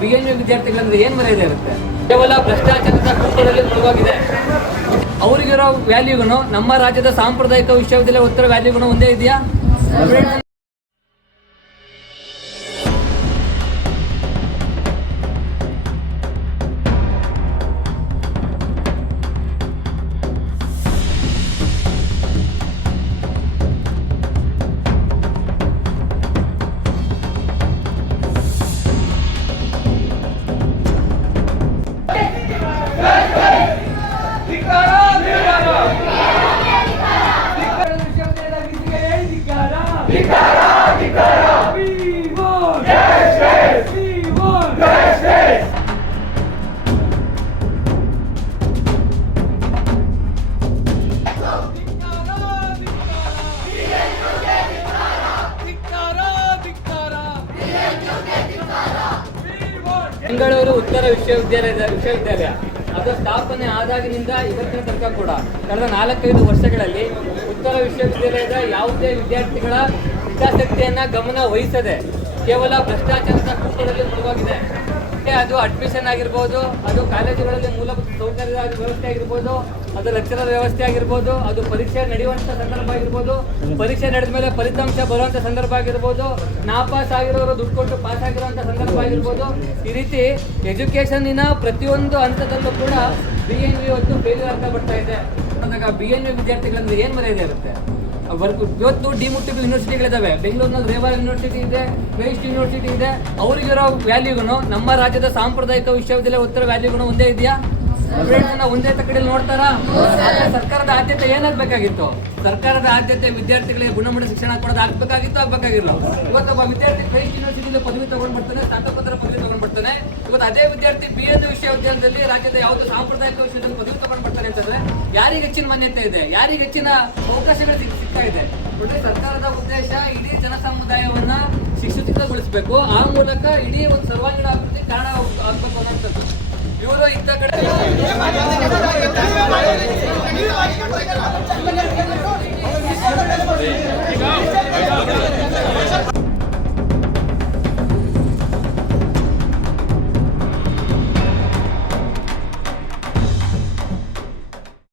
BNU ವಿದ್ಯಾರ್ಥಿಗಳಂದ್ರೆ ಏನ್ ಮರ್ಯಾದೆ ಇರುತ್ತೆ? ಕೇವಲ ಭ್ರಷ್ಟಾಚಾರದ ಕೂಪದಲ್ಲಿ ಮುಳುಗೋಗಿದೆ. ಅವರಿಗಿರೋ ವ್ಯಾಲ್ಯೂಗೂ ನಮ್ಮ ರಾಜ್ಯದ ಸಾಂಪ್ರದಾಯಿಕ ವಿಶ್ವವಿದ್ಯಾಲಯ ಉತ್ತರ ವ್ಯಾಲ್ಯೂಗೂ ಒಂದೇ ಇದೆಯಾ? ಬೆಂಗಳೂರು ಉತ್ತರ ವಿಶ್ವವಿದ್ಯಾಲಯ ಅದರ ಸ್ಥಾಪನೆ ಆದಾಗಿನಿಂದ ಇವತ್ತಿನ ತನಕ ಕೂಡ ಕಳೆದ 4-5 ವರ್ಷಗಳಲ್ಲಿ ಉತ್ತರ ವಿಶ್ವವಿದ್ಯಾಲಯದ ಯಾವುದೇ ವಿದ್ಯಾರ್ಥಿಗಳ ಹಿತಾಸಕ್ತಿಯನ್ನ ಗಮನ ವಹಿಸದೆ ಕೇವಲ ಭ್ರಷ್ಟಾಚಾರದ ಕೂಪದಲ್ಲಿ ಮುಳುಗೋಗಿದೆ. ಅದು ಅಡ್ಮಿಷನ್ ಆಗಿರ್ಬೋದು, ಅದು ಕಾಲೇಜುಗಳಲ್ಲಿ ಮೂಲಭೂತ ಸೌಕರ್ಯದ ವ್ಯವಸ್ಥೆ ಆಗಿರ್ಬೋದು, ಅದು ಲೆಕ್ಚರರ್ ವ್ಯವಸ್ಥೆ ಆಗಿರ್ಬೋದು, ಅದು ಪರೀಕ್ಷೆ ನಡೆಯುವಂಥ ಸಂದರ್ಭ ಆಗಿರ್ಬೋದು, ಪರೀಕ್ಷೆ ನಡೆದ ಮೇಲೆ ಫಲಿತಾಂಶ ಬರುವಂಥ ಸಂದರ್ಭ ಆಗಿರ್ಬೋದು, ನಾಪಾಸ್ ಆಗಿರೋರು ದುಡ್ಡು ಕೊಟ್ಟು ಪಾಸ್ ಆಗಿರುವಂಥ ಸಂದರ್ಭ ಆಗಿರ್ಬೋದು. ಈ ರೀತಿ ಎಜುಕೇಷನ್ನಿನ ಪ್ರತಿಯೊಂದು ಹಂತದಲ್ಲೂ ಕೂಡ BNU ಇವತ್ತು ಫೇಲ್ಯೂರ್ ಆಗ್ತಾ ಬರ್ತಾ ಇದೆ. ಅಂದಾಗ BNU ವಿದ್ಯಾರ್ಥಿಗಳಂದ್ರೆ ಏನು ಮರ್ಯಾದೆ ಇರುತ್ತೆ? ಇವತ್ತು ಡಿಮೋಟಿವ್ ಯೂನಿವರ್ಸಿಟಿಗಳಿದ್ದಾವೆ. ಬೆಂಗಳೂರಿನಲ್ಲಿ ರೇವಾ ಯೂನಿವರ್ಸಿಟಿ ಇದೆ, ಕ್ರೈಸ್ಟ್ ಯೂನಿವರ್ಸಿಟಿ ಇದೆ. ಅವರಿಗಿರೋ ವ್ಯಾಲ್ಯೂಗೂ ನಮ್ಮ ರಾಜ್ಯದ ಸಾಂಪ್ರದಾಯಿಕ ವಿಶ್ವವಿದ್ಯಾಲಯ ಉತ್ತರ ವ್ಯಾಲ್ಯೂಗೂ ಒಂದೇ ಇದೆಯಾ? ಒಂದೇ ತಕ್ಕಡಿಯಲ್ಲಿ ನೋಡ್ತಾರಾ? ಸರ್ಕಾರದ ಆದ್ಯತೆ ಏನಾಗಬೇಕಾಗಿತ್ತು? ಸರ್ಕಾರದ ಆದ್ಯತೆ ವಿದ್ಯಾರ್ಥಿಗಳಿಗೆ ಗುಣಮಟ್ಟ ಶಿಕ್ಷಣ ಕೊಡೋದು ಆಗ್ಬೇಕಾಗಿಲ್ಲ. ಇವತ್ತೊಬ್ಬ ವಿದ್ಯಾರ್ಥಿ ಕ್ರೈಸ್ಟ್ ಯೂನಿವರ್ಸಿಟಿಯಿಂದ ಪದವಿ ತಗೊಂಡ್ ಬರ್ತಾನೆ, ಸ್ನಾತಕೋತ್ತರ ಪದವಿ ತಗೊಂಡ್ ಬರ್ತಾನೆ. ಇವತ್ತು ಅದೇ ವಿದ್ಯಾರ್ಥಿ BNU ವಿಶ್ವವಿದ್ಯಾಲಯದಲ್ಲಿ ರಾಜ್ಯದ ಯಾವುದು ಸಾಂಪ್ರದಾಯಿಕ ವಿಷಯದಲ್ಲಿ ಪದವಿ ತಗೊಂಡ್ ಬರ್ತಾರೆ ಅಂತಂದ್ರೆ ಯಾರಿಗೆ ಹೆಚ್ಚಿನ ಮಾನ್ಯತೆ ಇದೆ? ಯಾರಿಗೆ ಹೆಚ್ಚಿನ ಅವಕಾಶಗಳು ಸಿಗ್ತಾ ಇದೆ? ನೋಡಿ, ಸರ್ಕಾರದ ಉದ್ದೇಶ ಇಡೀ ಜನ ಸಮುದಾಯವನ್ನ ಶಿಕ್ಷಿತಗೊಳಿಸಬೇಕು. ಆ ಮೂಲಕ ಇಡೀ ಒಂದು ಸರ್ವಾಂಗೀಣ ಅಭಿವೃದ್ಧಿ ಕಾರಣ